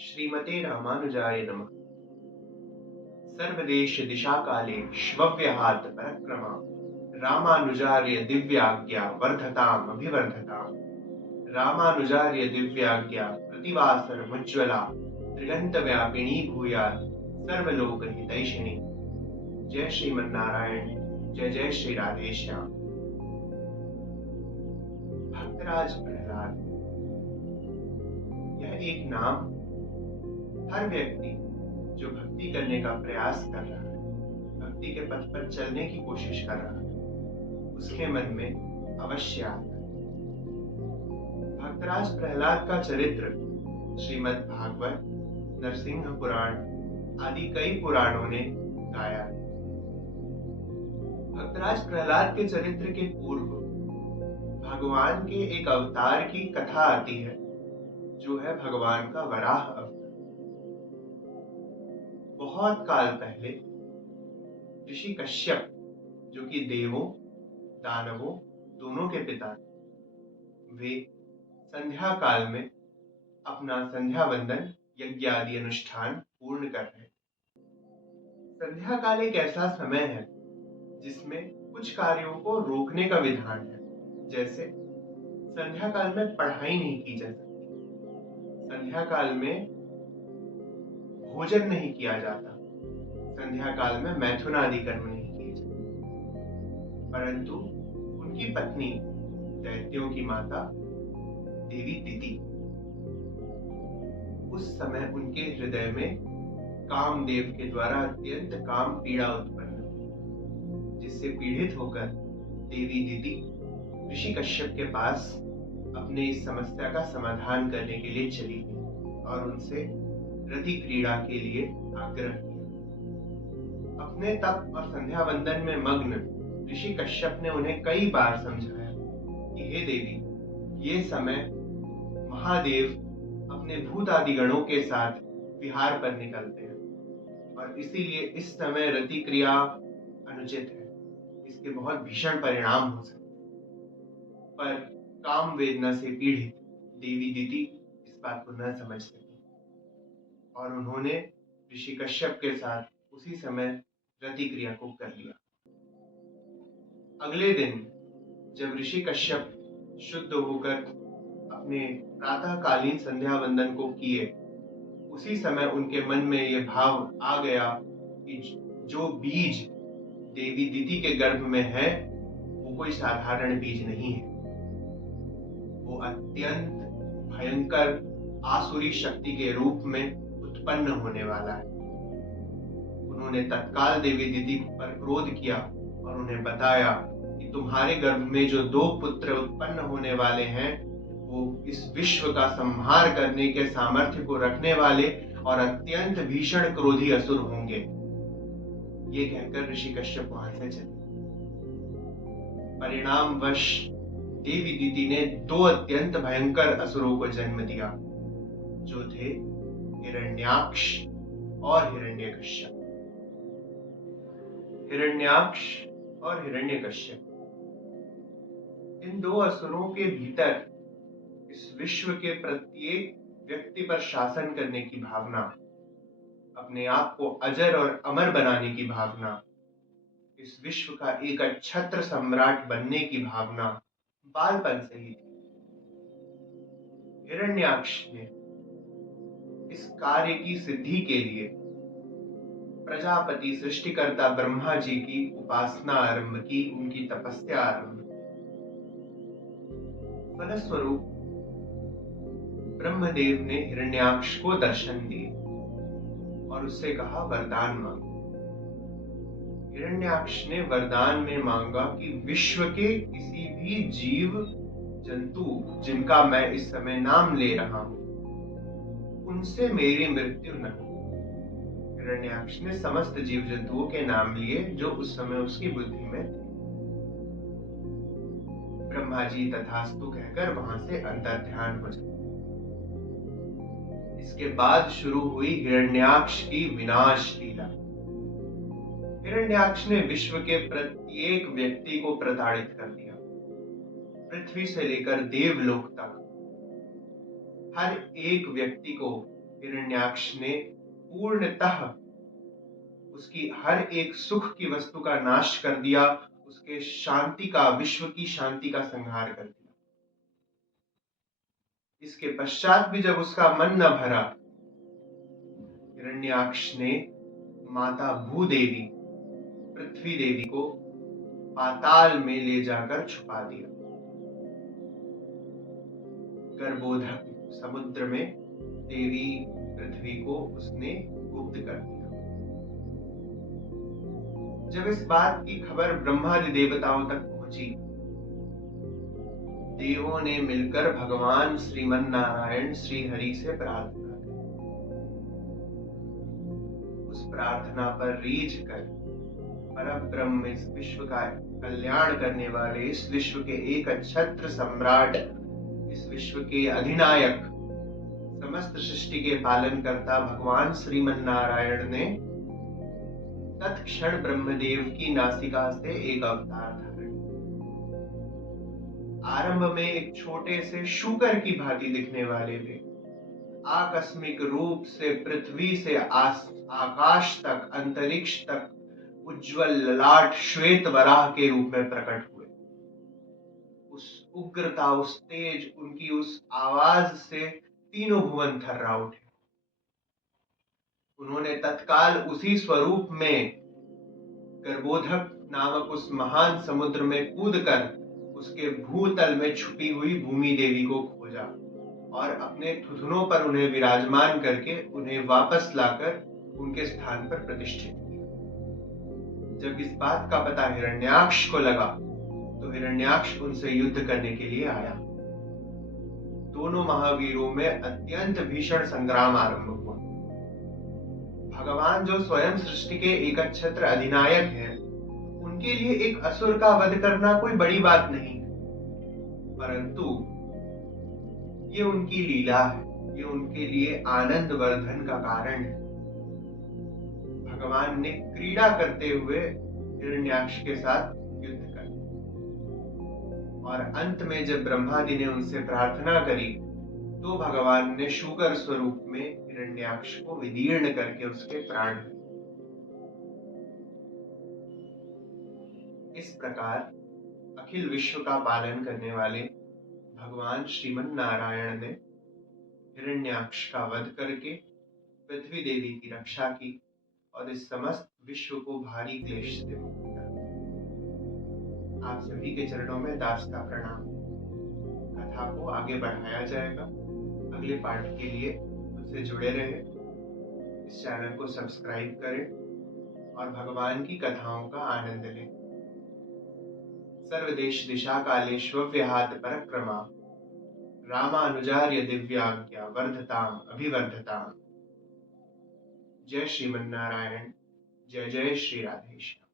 श्रीमते रामानुजाय नमः। सर्वदेश दिशाकाले श्वव्यहात पराक्रमा रामानुजार्य दिव्याज्ञा वर्धताम अभिवर्धताम। रामानुजार्य दिव्याज्ञा प्रतिवासर मुज्ज्वला त्रिगंत व्यापिनी भूयात् सर्वलोक हितैषिणी। जय श्रीमन्नारायण। जय जय श्री राधेश्याम। भक्तराज प्रहलाद, यह एक नाम हर व्यक्ति जो भक्ति करने का प्रयास कर रहा है, भक्ति के पथ पर चलने की कोशिश कर रहा है, उसके मन में अवश्य आता है। भक्तराज प्रहलाद का चरित्र श्रीमद् भागवत, नरसिंह पुराण आदि कई पुराणों ने गाया है। भक्तराज प्रहलाद के चरित्र के पूर्व भगवान के एक अवतार की कथा आती है, जो है भगवान का वराह अवतार। बहुत काल पहले ऋषि कश्यप, जो कि देवों दानवों दोनों के पिता थे, वे संध्या काल में अपना संध्या वंदन यज्ञ आदि अनुष्ठान पूर्ण कर रहे। संध्या काल एक ऐसा समय है जिसमें कुछ कार्यों को रोकने का विधान है। जैसे संध्या काल में पढ़ाई नहीं की जा सकती, संध्या काल में भोजन नहीं किया जाता, संध्या काल में मैथुन आदि कर्म नहीं किए जाते। परंतु उनकी पत्नी दैत्यों की माता देवी दिति, उस समय उनके हृदय में कामदेव के द्वारा अत्यंत काम पीड़ा उत्पन्न हुई, जिससे पीड़ित होकर देवी दिति ऋषि कश्यप के पास अपने इस समस्या का समाधान करने के लिए चली गई और उनसे रति क्रीड़ा के लिए आग्रह किया। अपने तप और संध्या वंदन में मग्न ऋषि कश्यप ने उन्हें कई बार समझाया कि हे देवी, ये समय महादेव अपने भूत आदि गणों के साथ विहार पर निकलते हैं और इसीलिए इस समय रति क्रिया अनुचित है, इसके बहुत भीषण परिणाम हो सकते हैं। पर काम वेदना से पीड़ित देवी दिति इस बात को न समझ सकी और उन्होंने ऋषि कश्यप के साथ उसी समय रति क्रिया को कर लिया। अगले दिन जब ऋषि कश्यप शुद्ध होकर अपने प्रातःकालीन संध्या वंदन को किए, उसी समय उनके मन में यह भाव आ गया कि जो बीज देवी दिति के गर्भ में है वो कोई साधारण बीज नहीं है, वो अत्यंत भयंकर आसुरी शक्ति के रूप में उत्पन्न होने वाला है। उन्होंने तत्काल देवी दिति पर क्रोध किया और उन्हें बताया कि तुम्हारे गर्भ में जो 2 पुत्र उत्पन्न होने वाले हैं, वो इस विश्व का संहार करने के सामर्थ्य को रखने वाले और अत्यंत भीषण क्रोधी असुर होंगे। ये कहकर ऋषि कश्यप वहां से चले। परिणामवश देवी दिति ने 2 अत्यंत भयंकर असुरों को जन्म दिया, जो थे हिरण्याक्ष और हिरण्यकश्यप। हिरण्याक्ष और हिरण्यकश्यप, इन 2 असुरों के भीतर इस विश्व के प्रत्येक व्यक्ति पर शासन करने की भावना, अपने आप को अजर और अमर बनाने की भावना, इस विश्व का एक छत्र सम्राट बनने की भावना बालपन से ही थी। हिरण्याक्ष ने इस कार्य की सिद्धि के लिए प्रजापति सृष्टिकर्ता ब्रह्मा जी की उपासना आरंभ की, उनकी तपस्या आरंभ की। फलस्वरूप ब्रह्मदेव ने हिरण्याक्ष को दर्शन दिए और उससे कहा वरदान मांगो। हिरण्याक्ष ने वरदान में मांगा कि विश्व के किसी भी जीव जंतु जिनका मैं इस समय नाम ले रहा हूं, उनसे मेरी मृत्यु न हो। हिरण्याक्ष ने समस्त जीव जंतुओं के नाम लिए जो उस समय उसकी बुद्धि में थे। ब्रह्मा जी तथास्तु कहकर वहां से अंतर्ध्यान हो जाए। इसके बाद शुरू हुई हिरण्याक्ष की विनाश लीला। हिरण्याक्ष ने विश्व के प्रत्येक व्यक्ति को प्रताड़ित कर दिया। पृथ्वी से लेकर देवलोक तक हर एक व्यक्ति को हिरण्याक्ष ने पूर्णतः उसकी हर एक सुख की वस्तु का नाश कर दिया, उसके शांति का, विश्व की शांति का संहार कर दिया। इसके पश्चात भी जब उसका मन न भरा, हिरण्याक्ष ने माता भूदेवी पृथ्वी देवी को पाताल में ले जाकर छुपा दिया। गर्भोधक समुद्र में देवी पृथ्वी को उसने गुप्त कर दिया। जब इस बात की खबर ब्रह्मादि देवताओं तक पहुंची, देवों ने मिलकर भगवान श्रीमन नारायण श्री हरि से प्रार्थना की। उस प्रार्थना पर रीझ कर परब्रह्म इस विश्व का कल्याण करने वाले, इस विश्व के एक छत्र सम्राट, इस विश्व के अधिनायक, समस्त सृष्टि के पालन करता भगवान श्रीमन नारायण ने तत्क्षण ब्रह्मदेव की नासिका से एक अवतार धारण। आरंभ में एक छोटे से शूकर की भांति दिखने वाले वे आकस्मिक रूप से पृथ्वी से आकाश तक, अंतरिक्ष तक उज्जवल ललाट श्वेत वराह के रूप में प्रकट हुए। उस उग्रता, उस तेज, उनकी उस आवाज से तीनों भुवन थर्रा उठे। उन्होंने तत्काल उसी स्वरूप में गर्भोधक नामक उस महान समुद्र में कूदकर उसके भूतल में छुपी हुई भूमि देवी को खोजा और अपने थुथुनों पर उन्हें विराजमान करके उन्हें वापस लाकर उनके स्थान पर प्रतिष्ठित किया। जब इस बात का पता हिरण्याक्ष को लगा तो हिरण्याक्ष उनसे युद्ध करने के लिए आया। दोनों महावीरों में अत्यंत भीषण संग्राम आरंभ हुआ। भगवान जो स्वयं सृष्टि के एकछत्र अधिनायक हैं, उनके लिए एक असुर का वध करना कोई बड़ी बात नहीं है, परंतु ये उनकी लीला है, ये उनके लिए आनंद वर्धन का कारण है। भगवान ने क्रीड़ा करते हुए हिरण्याक्ष के साथ युद्ध कर, और अंत में जब ब्रह्मादि ने उनसे प्रार्थना करी तो भगवान ने शूकर स्वरूप में हिरण्याक्ष को विदीर्ण करके उसके प्राण लिए। इस प्रकार अखिल विश्व का पालन करने वाले भगवान श्रीमन नारायण ने हिरण्याक्ष का वध करके पृथ्वी देवी की रक्षा की और इस समस्त विश्व को भारी क्लेश से मुक्त कर दिया। आप सभी के चरणों में दास का प्रणाम। कथा को आगे बढ़ाया जाएगा। अगले पार्ट के लिए मुझसे जुड़े रहें, इस चैनल को सब्सक्राइब करें और भगवान की कथाओं का आनंद लें। सर्वदेश दिशा कालेष्व्याहात परक्रमा रामानुजार्य दिव्याज्ञा वर्धताम अभिवर्धताम। जय श्रीमन्नारायण। जय जय श्री राधेश्याम।